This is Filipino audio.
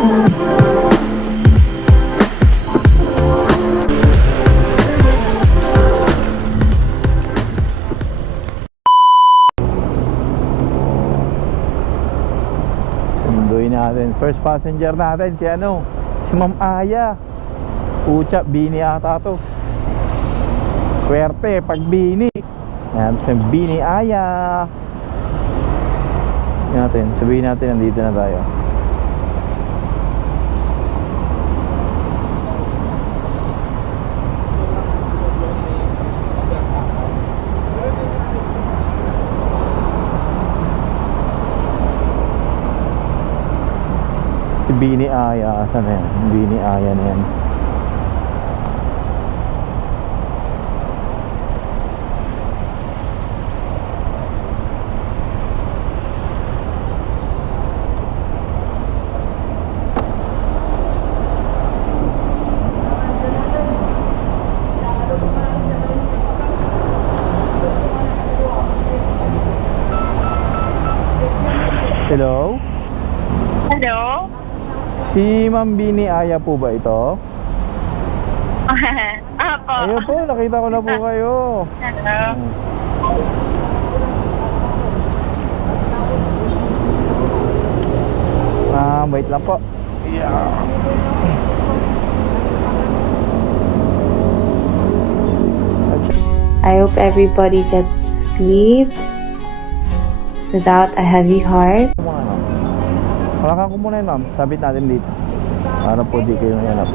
Sunduin natin. First passenger natin si Ma'am Aya. Pucha, Bini ata to. Swerte pag Bini. Yan, si Bini Aya. Sabihin natin nandito na tayo. Si Bini Aya, asan na yan? Bini Aya na yan. Hello? Hello? Si Ma'am Bini Aya po ba ito? Apo. Ayun po, nakita ko na po kayo. Hello? Wait lang po. Yeah. I hope everybody gets to sleep without a heavy heart. Hawakan ko muna yun, ma'am. Sabit natin dito. Para po di kayo mayanap.